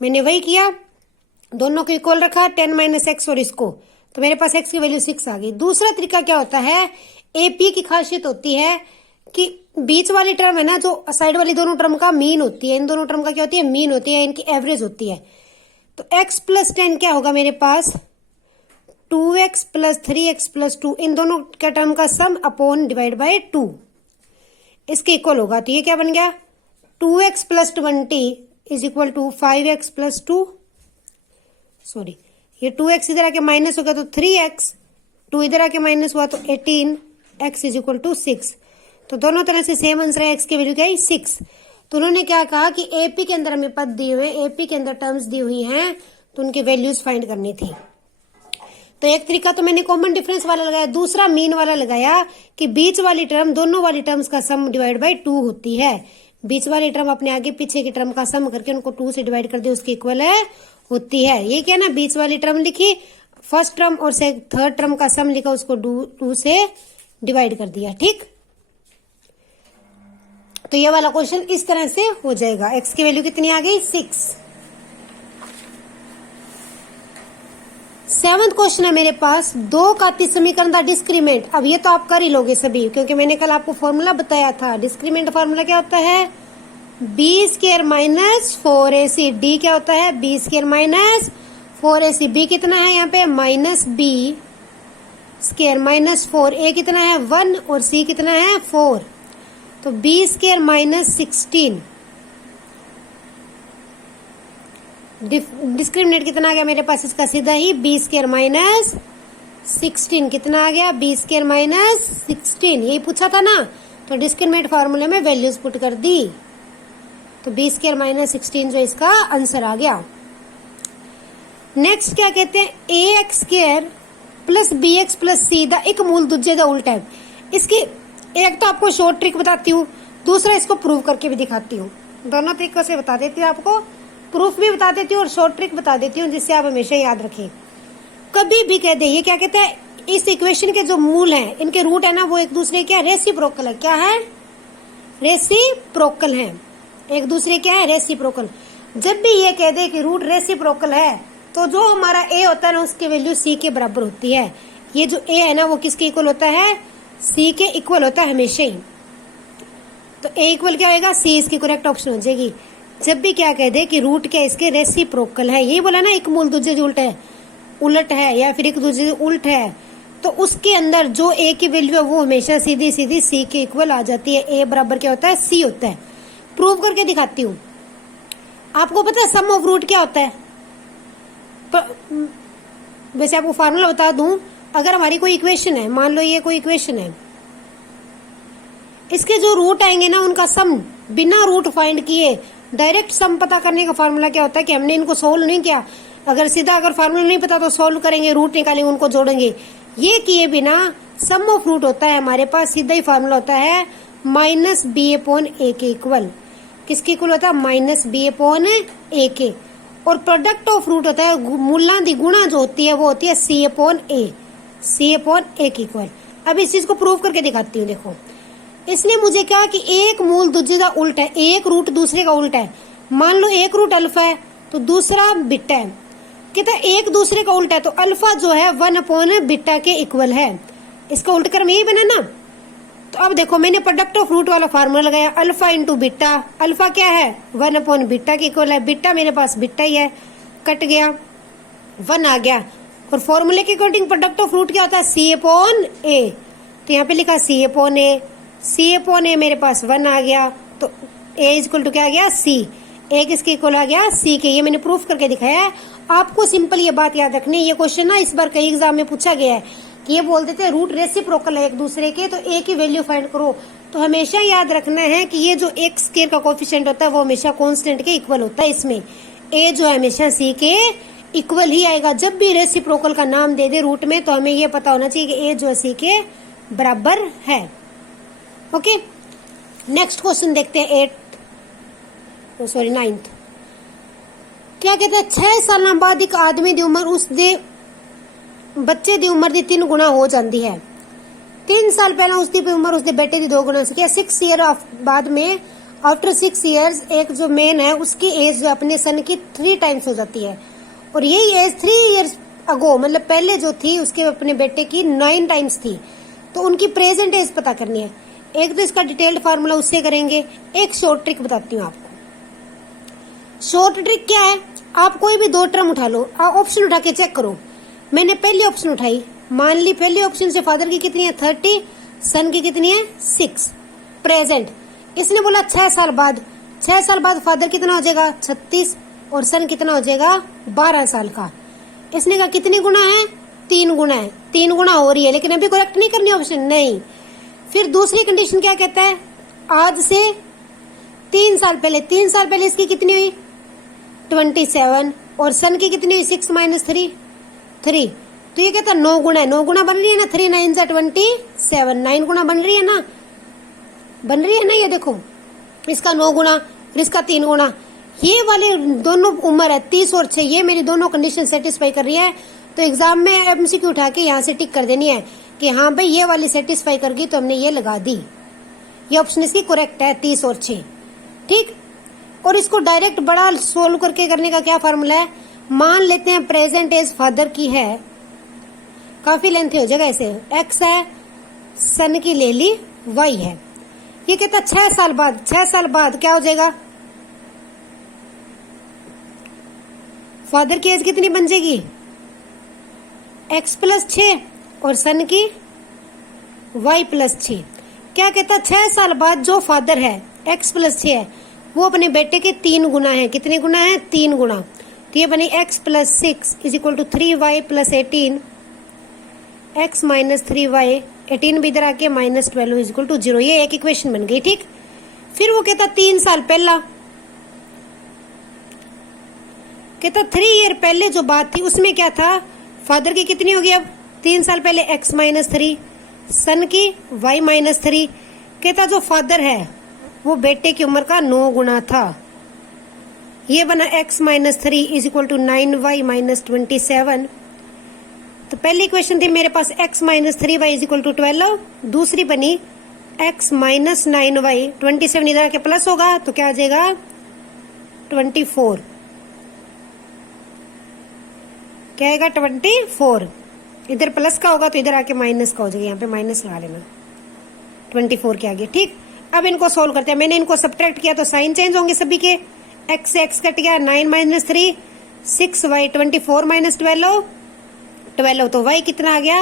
मैंने वही किया, दोनों को इक्वल रखा 10 माइनस एक्स और इसको, तो मेरे पास x की वैल्यू 6 आ गई। दूसरा तरीका क्या होता है, एपी की खासियत होती है कि बीच वाली टर्म है ना, जो साइड वाली दोनों टर्म का मीन होती है, इन दोनों टर्म का क्या होती है, मीन होती है, इनकी एवरेज होती है। तो x प्लस 10 क्या होगा मेरे पास 2x प्लस 3x प्लस 2, इन दोनों का टर्म का सम अपॉन डिवाइड बाय 2 इसके इक्वल होगा। तो ये क्या बन गया 2x plus 20 is equal to 5x plus 2, sorry ये 2x इधर आके माइनस होगा तो 3x, 2 इधर आके माइनस हुआ तो 18x इज इक्वल टू 6। तो दोनों तरह से सेम आंसर है, x की वैल्यू क्या है 6। तो उन्होंने क्या कहा कि एपी के अंदर हमें पद दिए हुए, एपी के अंदर टर्म्स दी हुई हैं, तो उनकी वैल्यूज फाइंड करनी थी। तो एक तरीका तो मैंने कॉमन डिफरेंस वाला लगाया, दूसरा मीन वाला लगाया कि बीच वाली टर्म, दोनों वाली टर्म्स का सम डिवाइड बाय 2 होती है। बीच वाली टर्म अपने आगे पीछे की टर्म का सम करके उनको 2 से डिवाइड कर दिया, उसकी इक्वल है होती है। ये क्या ना, बीच वाली टर्म लिखी, फर्स्ट टर्म और थर्ड टर्म का सम लिखा, उसको 2 से डिवाइड कर दिया। ठीक, तो ये वाला क्वेश्चन इस तरह से हो जाएगा। x की वैल्यू कितनी आ गई 6। 7th क्वेश्चन है मेरे पास, 2 का घातीय समीकरण का डिस्क्रीमेंट। अब ये तो आप कर ही लोगे सभी, क्योंकि मैंने कल आपको फॉर्मूला बताया था। डिस्क्रीमेंट फॉर्मूला क्या होता है, B square minus 4ac। D क्या होता है, B square minus 4ac। B कितना है यहाँ पे माइनस बी स्क्वायर माइनस 4, ए कितना है 1 और सी कितना है 4, तो बी स्क्वायर माइनस 16। डिस्क्रिमिनेट कितना आ गया मेरे पास इसका, सीधा ही बी स्क्वायर माइनस 16 कितना आ गया, बी स्क्वायर माइनस 16, यही पूछा था ना। तो डिस्क्रिमिनेट फार्मूले में वैल्यूज पुट कर दी, तो बी स्क्वायर माइनस 16 जो इसका आंसर आ गया। नेक्स्ट क्या कहते हैं, A X square plus B X plus C दा एक मूल दूजे दा उल्टा है। इसकी एक तो आपको शॉर्ट ट्रिक बताती हूँ, दूसरा इसको प्रूव करके भी दिखाती हूँ। दोनों तरीकों से बता देती हूँ आपको, प्रूफ भी बता देती हूँ और शॉर्ट ट्रिक बता देती हूँ, जिससे आप हमेशा याद रखें। कभी भी कह दे, ये क्या कहते हैं, इस इक्वेशन के जो मूल हैं, इनके रूट है ना, वो एक दूसरे क्या रेसिप्रोकल है। क्या है, रेसिप्रोकल है, एक दूसरे क्या है रेसिप्रोकल। जब भी ये कह दे कि रूट रेसिप्रोकल है, तो जो हमारा ए होता है ना, उसकी वैल्यू सी के बराबर होती है। ये जो ए है ना, वो किसके इक्वल होता है, सी के इक्वल होता है हमेशा ही। तो ए इक्वल क्या होगा, सी इसकी करेक्ट ऑप्शन हो जाएगी। जब भी क्या कह दे कि रूट क्या इसके रेसिप्रोकल है, यही बोला ना, एक मूल दूसरे से उलट है या फिर एक दूसरे से उल्ट है, तो उसके अंदर जो ए की वैल्यू है वो हमेशा सीधी सीधी सी के इक्वल आ जाती है। ए बराबर क्या होता है, सी होता है। प्रूव करके दिखाती हूँ। आपको पता है सम ऑफ रूट क्या होता है, वैसे आपको फार्मूला बता दूं, अगर हमारी कोई इक्वेशन है, मान लो ये कोई इक्वेशन है, इसके जो रूट आएंगे ना उनका सम बिना रूट फाइंड किए डायरेक्ट सम पता करने का फार्मूला क्या होता है कि हमने इनको सोल्व नहीं किया, अगर फार्मूला नहीं पता तो सोल्व करेंगे, रूट निकालेंगे, उनको जोड़ेंगे, ये किए बिना सम ऑफ रूट होता है हमारे पास सीधा ही फार्मूला होता है माइनस बी अपॉन ए के इक्वल। किसके इक्वल होता है? माइनस बी अपॉन ए के। और प्रोडक्ट ऑफ रूट होता है मूलांक गुणा जो होती है वो होती है सी अपॉन ए, सी अपॉन ए के इक्वल। अब इस चीज को प्रूव करके दिखाती हूँ। देखो, इसने मुझे कहा कि एक मूल दूसरे का उल्टा है, एक रूट दूसरे का उल्टा है। मान लो एक रूट अल्फा है तो दूसरा बीटा है, कहता है एक दूसरे का उल्टा है तो अल्फा जो है 1 अपॉन बीटा के इक्वल है। इसका उल्टा क्रम यही बना ना। तो अब देखो, मैंने प्रोडक्ट ऑफ रूट वाला फार्मूला लगाया, अल्फा इंटू बीटा। अल्फा क्या है? 1 अपॉन बीटा के इक्वल है। बीटा मेरे पास बीटा ही है, कट गया, 1 आ गया। और फॉर्मूले के अकॉर्डिंग प्रोडक्ट ऑफ रूट क्या होता है? सी अपॉन ए। तो यहाँ पे लिखा सी अपॉन ए, सी अपॉन ए मेरे पास 1 आ गया, तो ए इक्वल टू क्या आ गया? सी। ए किसके इक्वल आ गया? सी के। ये मैंने प्रूफ करके दिखाया है। आपको सिंपल ये बात याद रखनी है। ये क्वेश्चन ना इस बार कई एग्जाम में पूछा गया है कि ये बोल देते हैं रूट रेसिप्रोकल है एक दूसरे के, तो ए की वैल्यू फाइंड करो। तो हमेशा याद रखना है कि ये जो एक्स स्क्वायर का कोफिशिएंट होता है वो हमेशा कांस्टेंट के इक्वल होता है। इसमें ए जो है हमेशा सी के इक्वल ही आएगा। जब भी रेसिप्रोकल का नाम दे दे रूट में तो हमें ये पता होना चाहिए कि ए जो है सी के बराबर है। ओके, नेक्स्ट क्वेश्चन देखते हैं 9th। क्या कहते हैं? 6 साल बाद एक आदमी की उम्र उसके बच्चे की उम्र की 3 गुना हो जाती है। 3 साल पहला उसकी उम्र उसके बेटे की 2 गुना से क्या 6 ईयर बाद में आफ्टर 6 इयर्स एक जो मैन है उसकी एज जो अपने सन की 3 टाइम्स हो जाती है। और यही एज 3 इयर्स अगो मतलब पहले जो थी उसके अपने बेटे की 9 टाइम्स थी। तो उनकी प्रेजेंट एज पता करनी है। एक तो इसका डिटेल्ड फार्मूला उससे करेंगे, एक शॉर्ट ट्रिक बताती हूँ आपको। शॉर्ट ट्रिक क्या है? आप कोई भी 2 टर्म उठा लो, ऑप्शन उठा के चेक करो। मैंने पहली ऑप्शन उठाई, मान ली पहली ऑप्शन से फादर की कितनी है 30, सन की कितनी है 6। प्रेजेंट इसने बोला 6 साल बाद, 6 साल बाद फादर कितना हो जाएगा 36 और सन कितना हो जाएगा 12 साल का। इसने कहा कितनी गुना है? 3 गुना है। 3 गुना हो रही है, लेकिन अभी करेक्ट नहीं करनी ऑप्शन, नहीं। फिर दूसरी कंडीशन क्या कहता है? आज से 3 साल पहले, 3 साल पहले इसकी कितनी हुई 27 और सन की कितनी हुई 6 माइनस 3। तो ये कहता है 9 गुना है। 9 गुना बन रही है ना, 3 9 जा 27, 9 गुना बन रही है ना, बन रही है ना। ये देखो, इसका 9 गुना फिर इसका 3 गुना। ये वाले दोनों उम्र है 30 और 6, ये मेरी दोनों कंडीशन सेटिस्फाई कर रही है। तो एग्जाम में एमसीक्यू उठा के यहाँ से टिक कर देनी है कि हाँ भाई ये वाली सेटिस्फाई कर गई, तो हमने ये लगा दी। ये ऑप्शन इसकी करेक्ट है 30 और 6, ठीक। और इसको डायरेक्ट बड़ा सोल्व करके करने का क्या फार्मूला है? मान लेते हैं प्रेजेंट एज फादर की है, काफी लेंथ हो जाएगा ऐसे, एक्स है, सन की ले ली वाई है। ये कहता 6 साल बाद, 6 साल बाद क्या हो जाएगा? फादर की एज कितनी बन जाएगी? एक्स प्लस 6 और सन की वाई प्लस 6। क्या कहता 6 साल बाद जो फादर है एक्स प्लस 6 है वो अपने बेटे के 3 गुना है। कितने गुना है? 3 गुना। तो ये बनी x plus 6 is equal to 3y plus 18, x minus 3y, 18 भी इधर आके माइनस 12 इज इक्वल टू 0। ये एक इक्वेशन बन गई, ठीक। फिर वो कहता 3 साल पहला, कहता 3 ईयर पहले जो बात थी उसमें क्या था? फादर की कितनी होगी अब 3 साल पहले? एक्स माइनस 3, सन की वाई माइनस 3। कहता जो फादर है वो बेटे की उम्र का 9 गुना था। ये बना x minus 3 is equal to 9y minus 27। तो पहली इक्वेशन थी मेरे पास x minus 3y is equal to 12। दूसरी बनी x माइनस 9y, 27 इधर आके प्लस होगा तो क्या आ जाएगा 24। क्या आएगा 24। इधर प्लस का होगा तो इधर आके माइनस का हो जाएगा, यहाँ पे माइनस लगा लेना, 24 के आगे, ठीक। अब इनको सोल्व करते हैं। मैंने इनको सब्ट्रैक्ट किया तो साइन चेंज होंगे सभी के। x से x कट गया, 9 माइनस 3, 6y, 24 माइनस 12, 12। तो y कितना आ गया?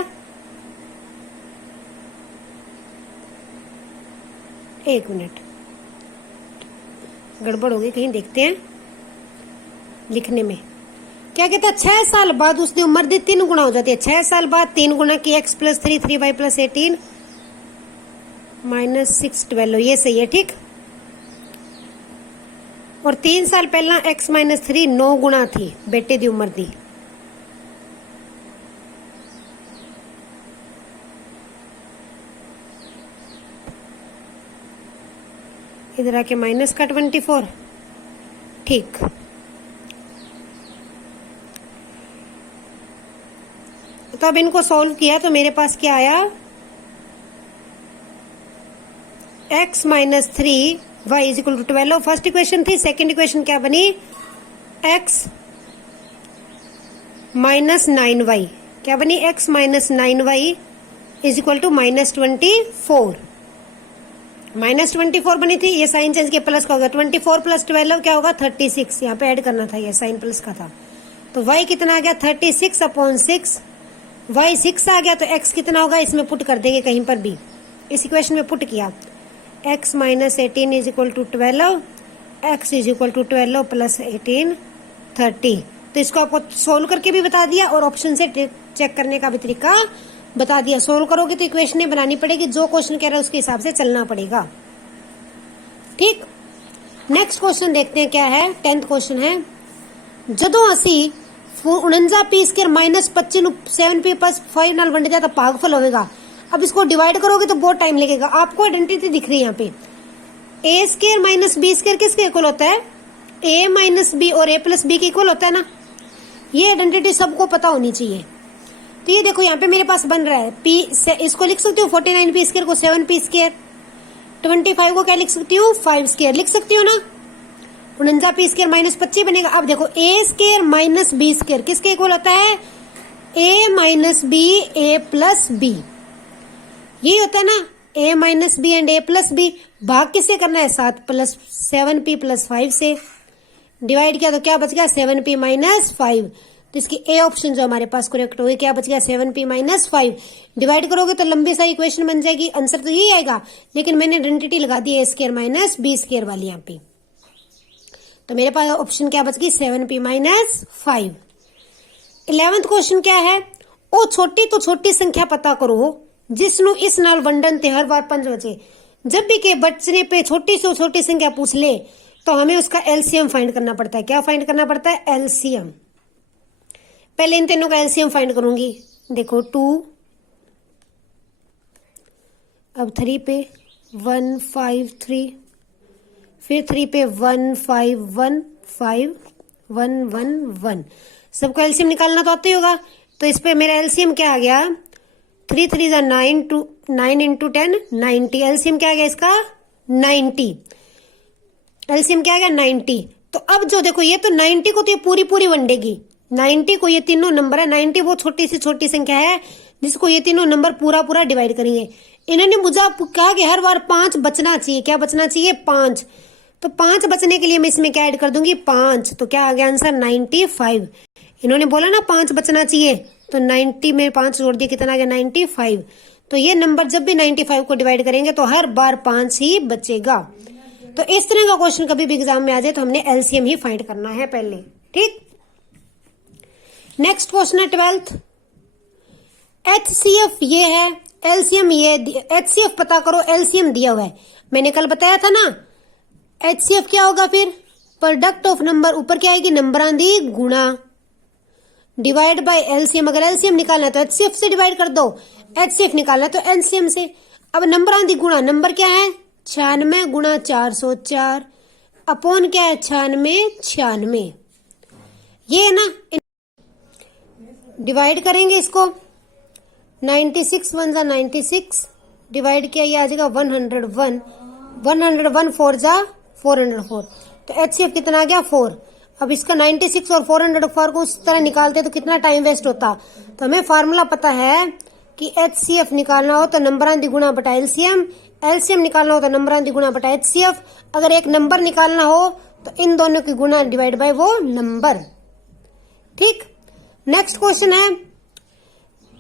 1 मिनट, गड़बड़ हो गई कहीं, देखते हैं लिखने में। क्या कहता है 6 साल बाद उसकी उम्र दी 3 गुना हो जाती है। 6 साल बाद 3 गुना की x plus 3 3y plus 18 minus 6 12, ये सही है ठीक। और 3 साल पहला x माइनस 3 9 गुना थी बेटे की उम्र दी। इधर आके माइनस का 24 ठीक। तो अब इनको सॉल्व किया तो मेरे पास क्या आया, x minus 3 y is equal to 12 first equation थी। सेकेंड इक्वेशन क्या बनी, x माइनस 9y क्या बनी, x minus 9y is equal to minus 24। Minus 24 बनी थी, ये साइन चेंज के प्लस का होगा। 24 प्लस 12 क्या होगा 36, यहाँ पे ऐड करना था, ये साइन प्लस का था। तो y कितना आ गया 36 अपॉन 6, y 6 आ गया। तो x कितना होगा, इसमें पुट कर देंगे कहीं पर भी, इस इक्वेशन में पुट किया। x minus 18 is equal to 12, x is equal to 12 plus 18 30। तो इसको आपको सोल्व करके भी बता दिया और ऑप्शन से चेक करने का भी तरीका बता दिया। सोल्व करोगे तो इक्वेशन बनानी पड़ेगी, जो क्वेश्चन कह रहा है उसके हिसाब से चलना पड़ेगा ठीक। नेक्स्ट क्वेश्चन देखते हैं क्या है, 10th क्वेश्चन है। जदों असी 49p square minus 25 7p plus 5 नाल वंड जाए तो भागफल होगा। अब इसको डिवाइड करोगे तो बहुत टाइम लगेगा। आपको आइडेंटिटी दिख रही है यहाँ पे, a square minus b square किसके इक्वल होता है, a माइनस b और a प्लस b के इक्वल होता है ना। ये आइडेंटिटी सबको पता होनी चाहिए। तो ये देखो यहाँ पे मेरे पास बन रहा है p से, इसको लिख सकती हूँ 49p स्क्वायर को 7p स्क्वायर, 25 को क्या लिख सकती हूँ 5 स्क्वायर लिख सकती हूँ ना। 49p स्क्वायर माइनस 25 बनेगा। अब देखो a square minus b square किसके इक्वल होता है, a minus b a plus b, यही होता है ना, a minus b and a plus b। भाग किससे करना है 7 प्लस 7p प्लस 5 से। डिवाइड किया तो क्या बच गया 7p माइनस 5। तो इसकी ए ऑप्शन जो हमारे पास करेक्ट होगी, क्या बच गया 7p माइनस 5। डिवाइड करोगे तो लंबी सा इक्वेशन बन जाएगी, आंसर तो यही आएगा, लेकिन मैंने आइडेंटिटी लगा दी a square minus b square वाली यहाँ पे। तो मेरे पास ऑप्शन क्या बच गई 7p माइनस 5। 11th क्वेश्चन क्या है, ओ छोटी तो छोटी संख्या पता करो जिसनु इस नाल वंडन ते हर बार 5 बचे। जब भी के बचने पे छोटी से छोटी संख्या पूछ ले तो हमें उसका एलसीएम फाइंड करना पड़ता है। क्या फाइंड करना पड़ता है, एलसीएम। पहले इन तीनों का एलसीएम फाइंड करूंगी। देखो 2, अब 3 पे 1 5 3, फिर 3 पे 1 5 1 5 1 1 1। सबको एलसीएम निकालना तो आता ही होगा। तो इस पे मेरा एलसीएम क्या आ गया, 3 3 जा 9 इंटू 10 90। एलसीएम क्या आ गया इसका 90। एलसीएम क्या आ गया 90। तो अब जो देखो ये तो 90 को तो ये पूरी पूरी वंडेगी। 90 को ये तीनों नंबर है, 90 वो छोटी से छोटी संख्या है जिसको ये तीनों नंबर पूरा पूरा डिवाइड करेंगे। इन्होंने मुझे कहा कि हर बार 5 बचना चाहिए। क्या बचना चाहिए 5। तो 5 बचने के लिए मैं इसमें क्या ऐड कर दूंगी 5। तो क्या आ गया आंसर 95। इन्होंने बोला ना 5 बचना चाहिए, तो 90 में 5 जोड़ दिया, कितना आ गया 95। तो ये नंबर जब भी 95 को डिवाइड करेंगे तो हर बार 5 ही बचेगा। तो इस तरह का क्वेश्चन कभी भी एग्जाम में आ जाए तो हमने एलसीएम ही फाइंड करना है पहले ठीक। नेक्स्ट क्वेश्चन है 12th। एचसीएफ ये है, एलसीएम ये, एचसीएफ पता करो, एलसीएम दिया हुआ है। मैंने कल बताया था ना एचसीएफ क्या होगा, फिर प्रोडक्ट ऑफ नंबर, ऊपर क्या आएगी नंबर आंधी गुणा, डिवाइड बाय एलसीएम। अगर एलसीएम निकालना है तो एचसीएफ से डिवाइड कर दो, एचसीएफ निकालना है तो एलसीएम से। अब नंबर आंधी गुणा, नंबर क्या है 96 गुणा 404 अपॉन क्या है 96 ये है ना। डिवाइड करेंगे इसको, 96 1 जा 96, डिवाइड किया ये आ जाएगा 101, 101 4 जा 404। तो एचसीएफ कितना आ गया 4। अब इसका 96 और 404 को उस तरह निकालते तो कितना टाइम वेस्ट होता। तो हमें फार्मूला पता है कि एचसीएफ निकालना हो तो नंबरां द्विगुणा बटा एलसीएम, एलसीएम निकालना हो तो नंबरां द्विगुणा बटा एचसीएफ। अगर एक नंबर निकालना हो तो इन दोनों की गुणा डिवाइड बाय वो नंबर ठीक। नेक्स्ट क्वेश्चन है,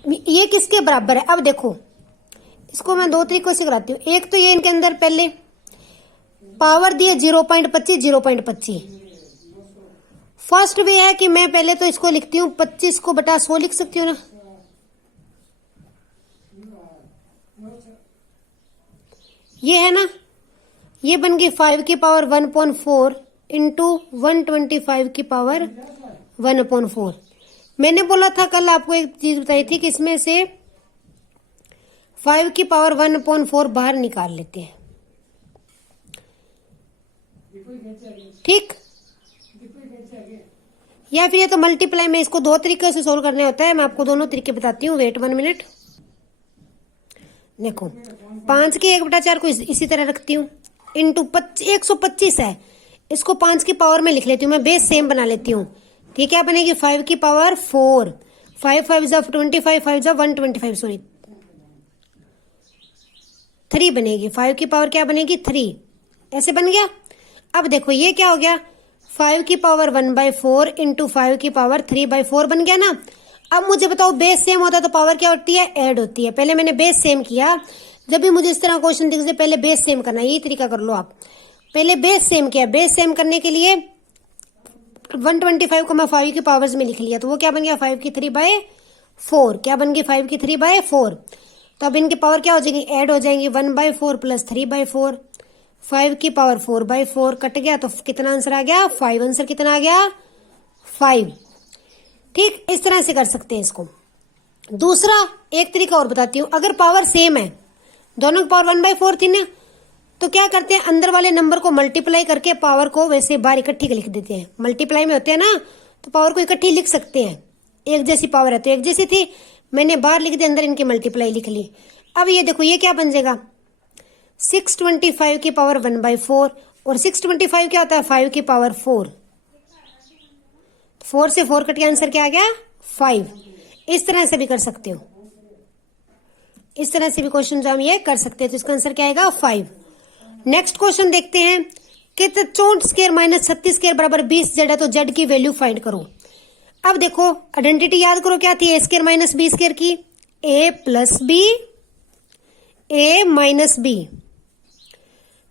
ये किसके बराबर है। अब देखो इसको मैं 2 तरीकों से कराती हूँ। एक तो ये इनके अंदर पहले पावर दिए 0.25 0.25, फर्स्ट वे है कि मैं पहले तो इसको लिखती हूँ 25 को बटा 100 लिख सकती हूँ ना, ये है ना, ये बन गई 5 की पावर 1/4 इंटू 125 की पावर 1/4। मैंने बोला था कल आपको एक चीज बताई थी कि इसमें से 5 की पावर 1/4 बाहर निकाल लेते हैं, ठीक। या फिर ये तो मल्टीप्लाई में इसको दो तरीके से सोल्व करने होता है, मैं आपको दोनों तरीके बताती हूँ। Wait 1 minute. देखो 5 की 1/4 को इसी तरह रखती हूँ, इंटू 125 है, इसको 5 की पावर में लिख लेती हूँ, मैं बेस सेम बना लेती हूँ। ठीक है, बनेगी 5 की पावर 4, 5 5 जा 25, 5 जा 125, सॉरी 3 बनेगी। 5 की पावर क्या बनेगी 3, ऐसे बन गया। अब देखो ये क्या हो गया, 5 की पावर 1/4 इंटू 5 की पावर 3/4 बन गया ना। अब मुझे बताओ बेस सेम होता है तो पावर क्या होती है, ऐड होती है। पहले मैंने बेस सेम किया, जब भी मुझे इस तरह क्वेश्चन दिख जाए पहले बेस सेम करना, यही तरीका कर लो आप। पहले बेस सेम किया, बेस सेम करने के लिए 125 को मैं 5 की पावर्स में लिख लिया, तो वो क्या बन गया 5 की 3/4, क्या बन गई 5 की 3/4। तो अब इनकी पावर क्या हो जाएगी, ऐड हो जाएंगी, 1/4 प्लस 3/4, 5 की पावर 4/4 कट गया, तो कितना आंसर आ गया 5। आंसर कितना आ गया 5। ठीक, इस तरह से कर सकते हैं इसको। दूसरा एक तरीका और बताती हूँ, अगर पावर सेम है, दोनों की पावर 1/4 थी ना, तो क्या करते हैं अंदर वाले नंबर को मल्टीप्लाई करके पावर को वैसे बाहर इकट्ठी लिख देते हैं। मल्टीप्लाई में होते हैं ना, तो पावर को इकट्ठी लिख सकते हैं, एक जैसी पावर है तो एक जैसी थी, मैंने बाहर लिख दी, अंदर इनकी मल्टीप्लाई लिख ली। अब ये देखो ये क्या बन जाएगा 625 की पावर 1/4, और 625 क्या होता है 5 की पावर 4, 4 से 4 कट के आंसर क्या आ गया 5। इस तरह से भी कर सकते हो, इस तरह से भी क्वेश्चन जो हम ये कर सकते हैं, तो इसका आंसर क्या आएगा 5। नेक्स्ट क्वेश्चन देखते हैं कि 64 स्क्वायर माइनस 36 स्क्वायर बराबर 20 जेड है, तो जेड की वैल्यू फाइंड करो। अब देखो आइडेंटिटी याद करो क्या थी, ए स्क्वायर माइनस बी स्क्वायर की, ए प्लस बी, ए माइनस बी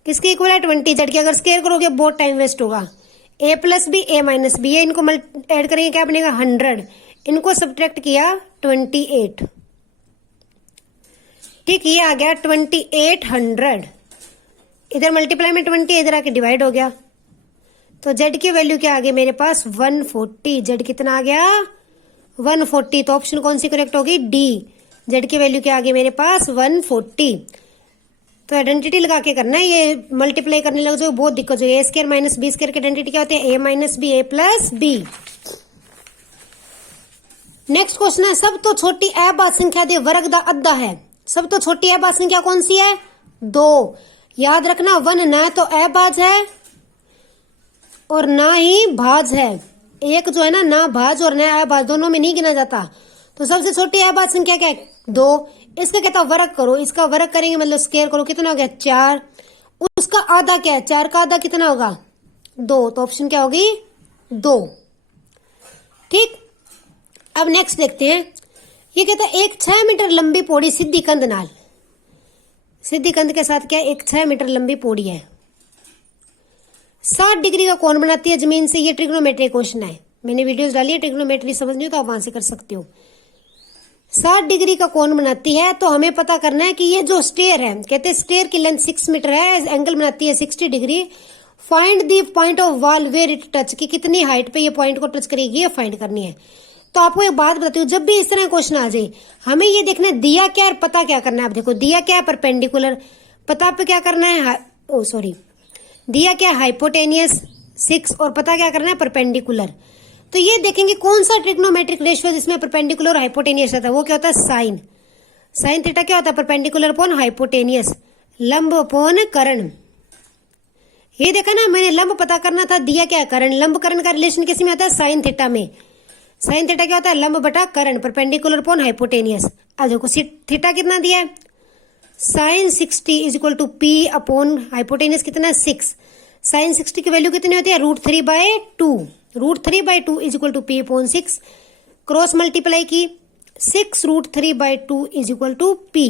किसके इक्वल है 20, जेड की अगर स्क्वायर करोगे बहुत टाइम वेस्ट होगा। ए प्लस बी, ए माइनस बी, इनको ऐड करेंगे क्या बनेगा 100, इनको सब्ट्रैक्ट किया 28। ठीक, ये आ गया 2800, इधर मल्टीप्लाई में 20, इधर आके डिवाइड हो गया, तो जेड की वैल्यू क्या आ गई मेरे पास 140। जेड कितना आ गया 140, तो ऑप्शन कौन सी करेक्ट होगी डी, जेड की वैल्यू क्या आ गई मेरे पास 140। तो आइडेंटिटी लगा के करना है, ये मल्टीप्लाई करने लग जाओ बहुत दिक्कत हो, ए स्क्वायर माइनस बी स्क्वायर की आइडेंटिटी क्या होती है ए माइनस बी, ए प्लस बी। नेक्स्ट क्वेश्चन है, सब तो छोटी अबाध संख्या दे वर्ग दा अद्धा है। सब तो छोटी अबाध संख्या कौन सी है 2। याद रखना 1 ना तो अभाज है और ना ही भाज है, एक जो है ना भाज और ना अभाज दोनों में नहीं गिना जाता। तो सबसे छोटी अभाज संख्या क्या है 2, इसका कहता वर्ग करो, इसका वर्ग करेंगे मतलब स्क्वायर करो, कितना हो गया 4, उसका आधा क्या है 4 का आधा कितना होगा 2, तो ऑप्शन क्या होगी 2। ठीक, अब नेक्स्ट देखते हैं, ये कहता है एक 6 मीटर लंबी पौड़ी सीधी कंध नाल, सीधी कंध के साथ क्या एक 6 मीटर लंबी पौड़ी है, 60 डिग्री का कोण बनाती है जमीन से। ये ट्रिग्नोमेट्री क्वेश्चन है, मैंने वीडियोस डाली है, ट्रिग्नोमेट्री समझनी हो तो आप वहां से कर सकते हो। 60 डिग्री का कोण बनाती है, तो हमें पता करना है कि ये जो स्टेयर है, कहते हैं स्टेयर की लेंथ 6 मीटर है, एंगल बनाती है 60 degree, find the point of wall where it touch, की कितनी हाइट पे ये पॉइंट को टच करेगी, ये फाइंड करनी है। तो आपको एक बात बताती हूँ, जब भी इस तरह क्वेश्चन आ जाए हमें ये देखना है दिया क्या और पता क्या करना है। आप देखो दिया क्या है परपेंडिकुलर, पता पे क्या करना है दिया क्या हाइपोटेनियस 6 और पता क्या करना है परपेंडिकुलर। तो ये देखेंगे कौन सा ट्रिग्नोमेट्रिक रेशियो जिसमें परपेंडिकुलर और हाइपोटेनियस रहता है, वो क्या होता है साइन। साइन थीटा क्या होता है परपेंडिकुलर अपॉन हाइपोटेनियस, लंब अपॉन कर्ण। ये देखा ना मैंने लंब पता करना था, दिया क्या कर्ण, लंब कर्ण का रिलेशन किस में होता है साइन थीटा में। साइन थीटा क्या होता है लंब बटा कर्ण, परपेंडिकुलर अपॉन हाइपोटेनियस। अब देखो थीटा कितना दिया है sine 60 is equal to p upon hypotenuse कितना है 6। साइन 60 की वैल्यू कितनी होती है √3/2, √3/2 is equal to p upon 6, cross multiply की 6 √3/2 इज इक्वल टू पी।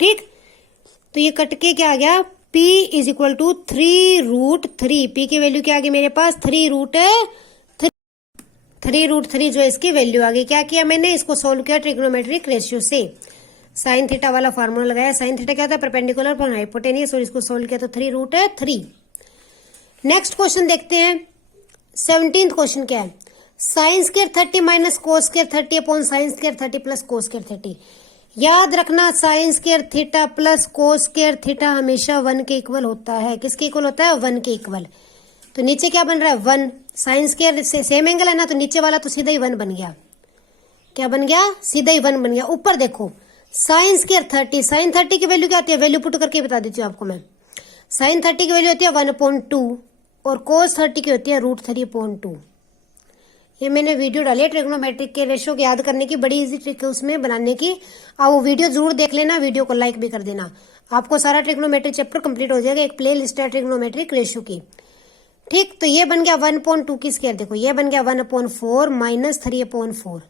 ठीक, तो ये कट के क्या आ गया P is equal to 3√3। P की वैल्यू क्या आ गई मेरे पास 3√3 जो इसकी वैल्यू आ गई। क्या किया मैंने, इसको सोल्व किया ट्रिग्नोमेट्रिक रेशियो से। साइन थीटा वाला फार्मूला लगाया। साइन थीटा क्या होता है, परपेंडिकुलर पर हाइपोटेनियस, और इसको सोल्व किया तो 3√3। नेक्स्ट क्वेश्चन देखते हैं। 17th क्वेश्चन क्या है, sine square 30 minus cos square 30 upon sine square 30 plus cos square 30। याद रखना sine square theta plus cos square theta हमेशा 1 के इक्वल होता है। किसके इक्वल होता है, 1 के इक्वल। तो नीचे क्या बन रहा है 1, साइन स्क्वायर से सेम एंगल है ना, तो नीचे वाला तो सीधा ही 1 बन गया। क्या बन गया, सीधा ही 1 बन गया। ऊपर देखो साइन स्क्वायर 30, साइन 30 की वैल्यू क्या होती है, वैल्यू पुट करके बता देती हूँ आपको मैं। साइन 30 की वैल्यू होती है 1/2 और कोस 30 की होती है √3/2। ये मैंने वीडियो डाली है ट्रिग्नोमेट्रिक के रेशियो को याद करने की, बड़ी इजी ट्रिक है उसमें बनाने की। आप वो वीडियो जरूर देख लेना, वीडियो को लाइक भी कर देना। आपको सारा ट्रिग्नोमेट्रिक चैप्टर कंप्लीट हो जाएगा। एक प्ले लिस्ट है ट्रिग्नोमेट्रिक रेशियो की। ठीक, तो ये बन गया 1/2 की स्क्वायर। देखो ये बन गया 1/4 माइनस 3/4।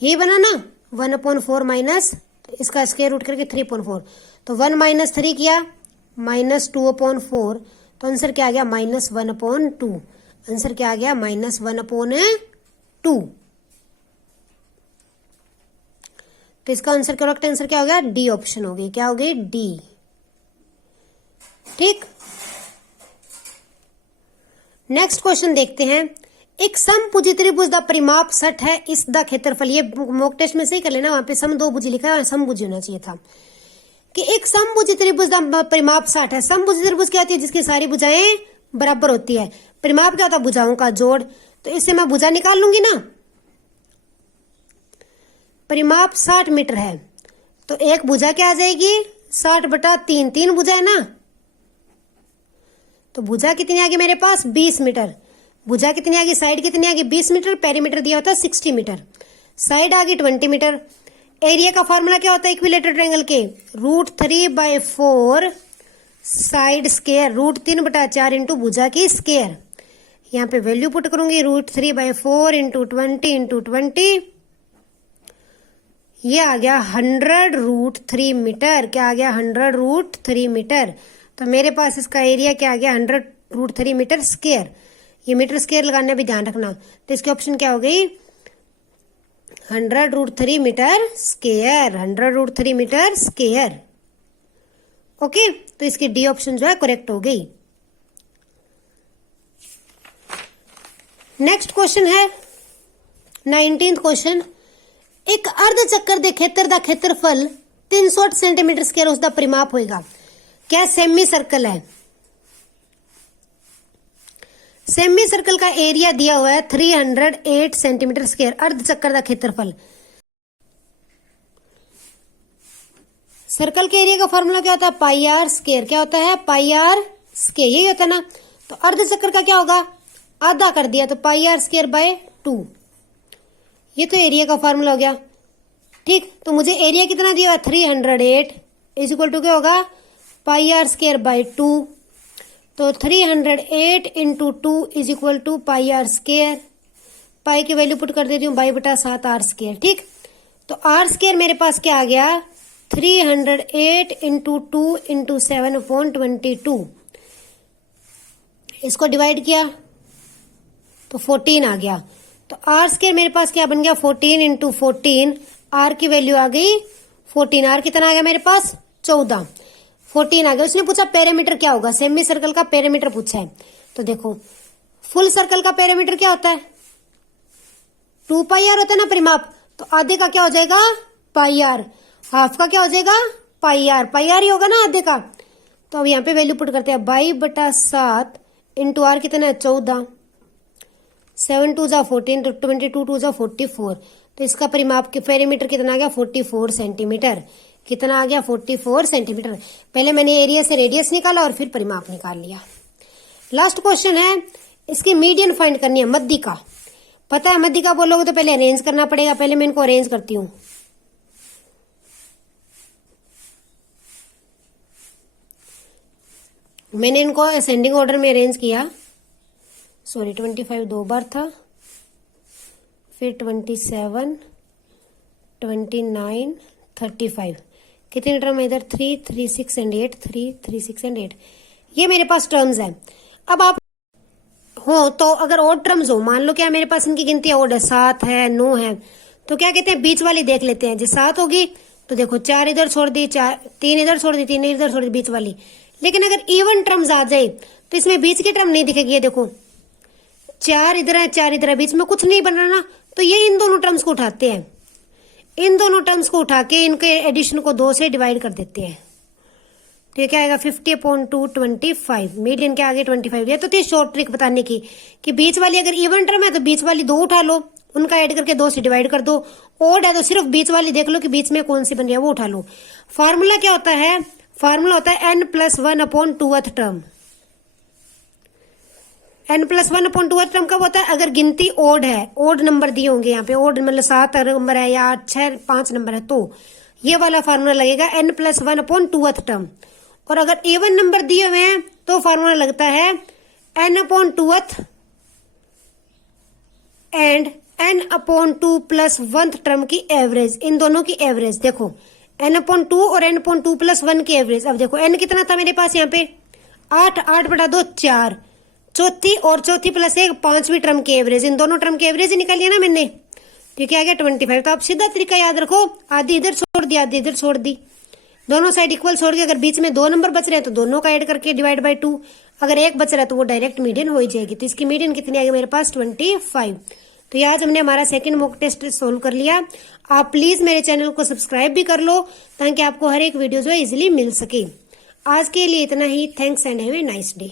ये बना ना 1/4 माइनस, इसका स्क्वायर रूट करके 3/4। तो 1 माइनस 3 किया माइनस 2/4। तो आंसर क्या आ गया, -1/2। आंसर क्या आ गया, -1/2। तो इसका आंसर करेक्ट आंसर क्या हो गया, डी ऑप्शन हो गई। क्या हो गई, डी। ठीक, नेक्स्ट क्वेश्चन देखते हैं। एक समभुजी त्रिभुज दा परिमाप 60 है, इस दा क्षेत्रफल। ये मॉक टेस्ट में सही कर लेना, वहां पे समदोभुजी लिखा है, समभुजी होना चाहिए था। कि एक समभुजी त्रिभुज दा परिमाप 60 है। समभुजी त्रिभुज क्या होती है, जिसकी सारी भुजाएं बराबर होती है। परिमाप क्या होता है, भुजाओं का जोड़। तो इससे मैं भुजा निकाल लूंगी ना। परिमाप 60 मीटर है, तो एक भुजा क्या आ जाएगी, 60/3। 3 भुजा है ना, तो भुजा कितनी आ गई मेरे पास, 20 मीटर। भुजा कितनी आ गई, साइड कितनी आ गई, 20 मीटर। पेरीमीटर दिया होता है 60 मीटर। साइड आ गई 20 मीटर। एरिया का फॉर्मूला क्या होता है इक्विलेटरल ट्रायंगल के, √3/4 साइड स्क्वायर, √3/4 इंटू भुजा की स्क्वायर। यहाँ पे वैल्यू पुट करूंगी, √3/4 इंटू 20 इंटू 20। ये आ गया 100√3 मीटर। क्या आ गया, 100√3 मीटर। तो मेरे पास इसका एरिया क्या आ गया, 100√3 मीटर स्क्वायर। ये मीटर स्क्वायर लगाने भी ध्यान रखना। तो इसकी ऑप्शन क्या हो गई, 100√3 metre square. 100√3 metre square. Okay, तो इसकी डी ऑप्शन जो है करेक्ट हो गई। नेक्स्ट क्वेश्चन है 19th क्वेश्चन। एक अर्ध चक्कर दे खेतर दा क्षेत्रफल 360 सेंटीमीटर स्क्वायर उसका परिमाप होएगा। क्या सेमी सर्कल है, सेमी सर्कल का एरिया दिया हुआ है 308 सेंटीमीटर स्क्वायर। अर्ध चक्कर का क्षेत्रफल। सर्कल के एरिया का फॉर्मूला क्या होता है, πr स्क्वायर। क्या होता है, πr स्क्वायर, यही होता है ना। तो अर्ध चक्कर का क्या होगा, आधा कर दिया, तो πr²/2। ये तो एरिया का फॉर्मूला हो गया। ठीक, तो मुझे एरिया कितना दिया हुआ, 308 इज इक्वल टू क्या होगा, πr²/2। तो 308 into 2 is equal to πr²। Pi की वैल्यू पुट कर देती हूँ, 22/7 r²। ठीक, तो r² मेरे पास क्या आ गया, 308 इंटू 2 इंटू 7/22। इसको डिवाइड किया तो 14 आ गया। तो r² मेरे पास क्या बन गया, 14 इंटू 14। r की वैल्यू आ गई 14। r कितना आ गया मेरे पास, 14। 14 आ गया। उसने पूछा पेरीमीटर क्या होगा, सेमी सर्कल का पेरीमीटर पूछा है। तो देखो फुल सर्कल का पेरीमीटर क्या होता है, 2πr होता है ना परिमाप। तो आधे का क्या हो जाएगा, πr। हाफ का क्या हो जाएगा, πr। πr ही होगा ना आधे का। तो अब यहाँ पे वैल्यू पुट करते हैं, 22/7 इंटू r कितना है, 14। 7 2 जा 14, तो 22 2 जा 44। तो इसका परिमाप के पेरीमीटर कितना आ गया, 44 सेंटीमीटर। कितना आ गया, 44 सेंटीमीटर। पहले मैंने एरिया से रेडियस निकाला और फिर परिमाप निकाल लिया। लास्ट क्वेश्चन है, इसकी मीडियन फाइंड करनी है, मध्यिका। पता है मध्यिका बोलोगे तो पहले अरेंज करना पड़ेगा। पहले मैं इनको अरेंज करती हूँ। मैंने इनको असेंडिंग ऑर्डर में अरेंज किया। सॉरी 25 दो बार था, फिर 27, 29, 35। कितनी टर्म है इधर, 3, 3, 6 एंड 8, 3, 3, 6 एंड 8, ये मेरे पास टर्म्स है। अब आप हो तो अगर ऑड टर्म्स हो, मान लो क्या मेरे पास इनकी गिनती ऑड है, 7 है, 9 है, तो क्या कहते हैं बीच वाली देख लेते हैं। जो 7 होगी तो देखो 4 इधर छोड़ दी, 3 इधर छोड़ दी, 3 इधर छोड़ दी, बीच वाली। लेकिन अगर इवन टर्म्स आ जाए तो इसमें बीच की टर्म नहीं दिखेगी। ये देखो 4 इधर है, 4 इधर है, बीच में कुछ नहीं बन रहा ना, तो ये इन दोनों टर्म्स को उठाते हैं, इन दोनों टर्म्स को उठा के इनके एडिशन को 2 से डिवाइड कर देते हैं। तो ये क्या आएगा 50/2 25, मीडियन के आगे 25। ये तो थी शॉर्ट ट्रिक बताने की कि बीच वाली अगर इवन टर्म है तो बीच वाली 2 उठा लो, उनका ऐड करके 2 से डिवाइड कर दो। ओड है तो सिर्फ बीच वाली देख लो कि बीच में कौन सी बन रही है वो उठा लो। फॉर्मूला क्या होता है, फॉर्मूला होता है n+1/2th टर्म। n+1/2th टर्म कब होता है, अगर गिनती ओड है, ओड नंबर दिए होंगे यहाँ पे, ओड मतलब 7 नंबर है या 6 5 नंबर है, तो ये वाला फॉर्मूला लगेगा n+1/2th टर्म। और अगर इवन नंबर दिए हुए हैं तो फॉर्मूला लगता है n/2th and n/2 + 1th term की एवरेज, इन दोनों की एवरेज। देखो n/2 और n/2 + 1 की एवरेज। अब देखो n कितना था मेरे पास यहाँ पे 8, 8/2 4, चौथी और चौथी प्लस 1 5वीं टर्म की एवरेज, इन दोनों टर्म की एवरेज निकाली है ना मैंने, तो क्या आ गया 25। तो आप सीधा तरीका याद रखो, आधी इधर छोड़ दी, आधी इधर छोड़ दी, दोनों साइड इक्वल छोड़ के अगर बीच में 2 नंबर बच रहे हैं तो दोनों का ऐड करके डिवाइड बाय 2, अगर एक बच रहा है तो वो डायरेक्ट मीडियन हो ही जाएगी। तो इसकी मीडियन कितनी आ गई मेरे पास 25। तो ये आज हमने हमारा सेकंड मॉक टेस्ट सोल्व कर लिया। आप प्लीज मेरे चैनल को सब्सक्राइब भी कर लो ताकि आपको हर एक वीडियो जो है इजिली मिल सके। आज के लिए इतना ही, thanks and have a nice day.